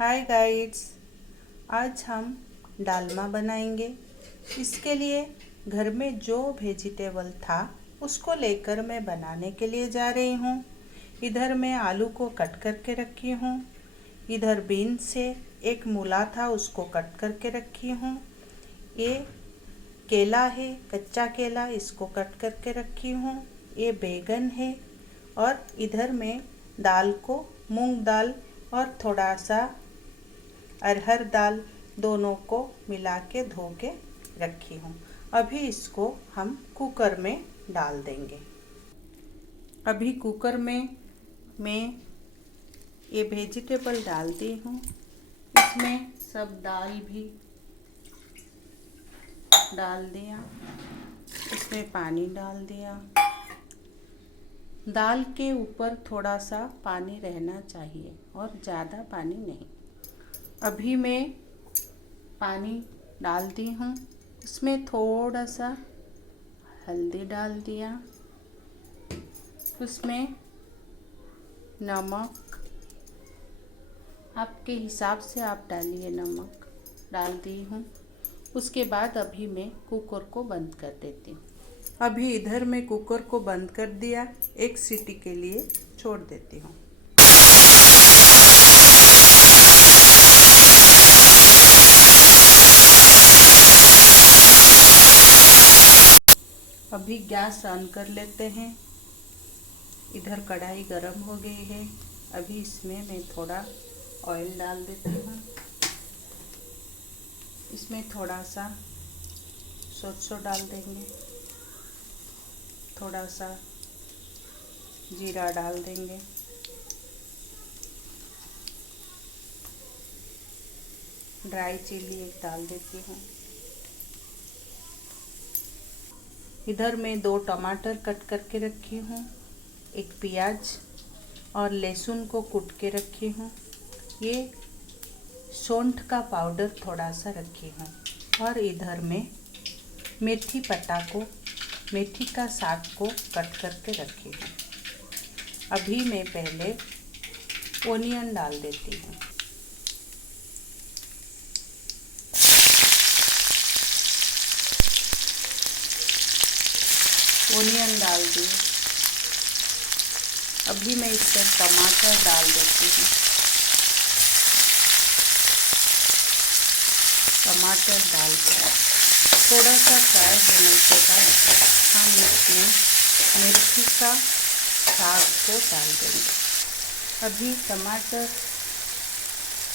हाय guides, आज हम डालमा बनाएंगे। इसके लिए घर में जो वेजिटेबल था उसको लेकर मैं बनाने के लिए जा रही हूँ। इधर मैं आलू को कट करके रखी हूँ। इधर बीन्स से एक मूला था उसको कट करके रखी हूँ। ये केला है, कच्चा केला, इसको कट करके रखी हूँ। ये बैगन है और इधर मैं दाल को, मूंग दाल और थोड़ा सा अरहर दाल, दोनों को मिला के धो के रखी हूँ। अभी इसको हम कुकर में डाल देंगे। अभी कुकर में मैं ये वेजिटेबल डालती हूँ। इसमें सब दाल भी डाल दिया, इसमें पानी डाल दिया। दाल के ऊपर थोड़ा सा पानी रहना चाहिए और ज़्यादा पानी नहीं। अभी मैं पानी डालती हूँ। इसमें थोड़ा सा हल्दी डाल दिया, उसमें नमक आपके हिसाब से आप डालिए, नमक डाल दी हूँ। उसके बाद अभी मैं कुकर को बंद कर देती हूँ। अभी इधर मैं कुकर को बंद कर दिया, एक सीटी के लिए छोड़ देती हूँ। अभी गैस ऑन कर लेते हैं। इधर कढ़ाई गरम हो गई है। अभी इसमें मैं थोड़ा ऑयल डाल देती हूँ। इसमें थोड़ा सा सरसों डाल देंगे, थोड़ा सा जीरा डाल देंगे, ड्राई चिली एक डाल देती हूँ। इधर मैं 2 टमाटर कट करके रखी हूँ, एक प्याज और लहसुन को कूट के रखी हूँ। ये सौंठ का पाउडर थोड़ा सा रखी हूँ। और इधर मैं मेथी पत्ता को, मेथी का साग को कट करके रखी हूँ। अभी मैं पहले ओनियन डाल देती हूँ। ओनियन डाल दी। अभी मैं इसमें टमाटर डाल देती हूँ। टमाटर डाल के थोड़ा सा फ्राई होने के बाद हम इसमें मेथी का साग को डाल देंगे। अभी टमाटर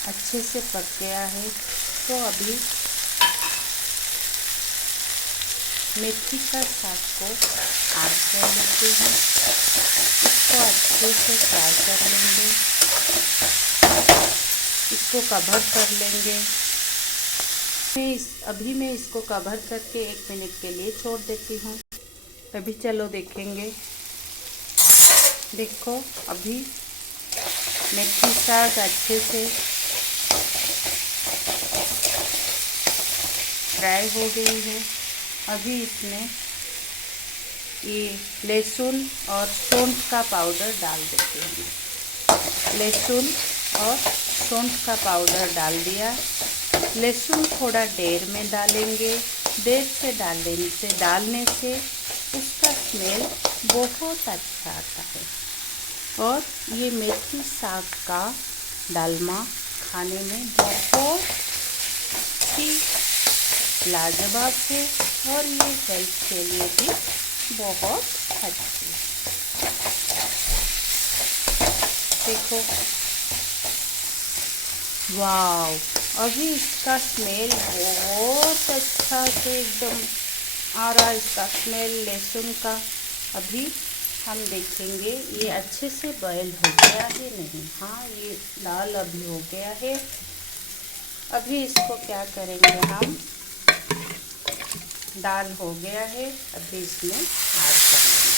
अच्छे से पक गया है, तो अभी मेथी का साग को ऐड कर लेते हैं। इसको अच्छे से फ्राई कर लेंगे, इसको कवर कर लेंगे। अभी मैं इसको कवर करके 1 मिनट के लिए छोड़ देती हूँ। अभी चलो देखेंगे। देखो, अभी मेथी साग अच्छे से फ्राई हो गई है। अभी इसमें ये लहसुन और सौंठ का पाउडर डाल देते हैं। लहसुन और सौंठ का पाउडर डाल दिया। लहसुन थोड़ा देर में डालेंगे। देर से डालने से उसका स्मेल बहुत अच्छा आता है। और ये मेथी साग का डालमा खाने में बहुत ही लाजवाब है और ये हेल्थ के लिए भी बहुत अच्छी है। देखो, वाव, अभी इसका स्मेल बहुत अच्छा से एकदम आ रहा है, इसका स्मेल लहसुन का। अभी हम देखेंगे ये अच्छे से बॉयल हो गया है नहीं। हाँ, ये दाल अभी हो गया है। अभी इसको क्या करेंगे हम, दाल हो गया है, अभी इसमें ऐड कर देंगे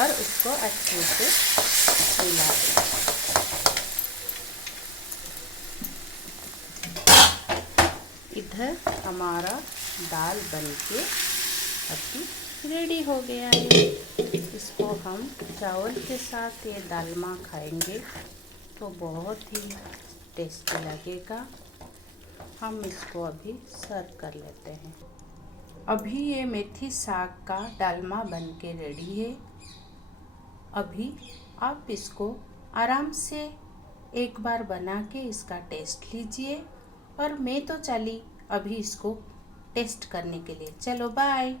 और उसको अच्छे से मिला देंगे। इधर हमारा दाल बनके अभी रेडी हो गया है। इसको हम चावल के साथ ये दालमा खाएंगे तो बहुत ही टेस्टी लगेगा। हम इसको अभी सर्व कर लेते हैं। अभी ये मेथी साग का डालमा बन के रेडी है। अभी आप इसको आराम से एक बार बना के इसका टेस्ट लीजिए। और मैं तो चली अभी इसको टेस्ट करने के लिए। चलो बाय।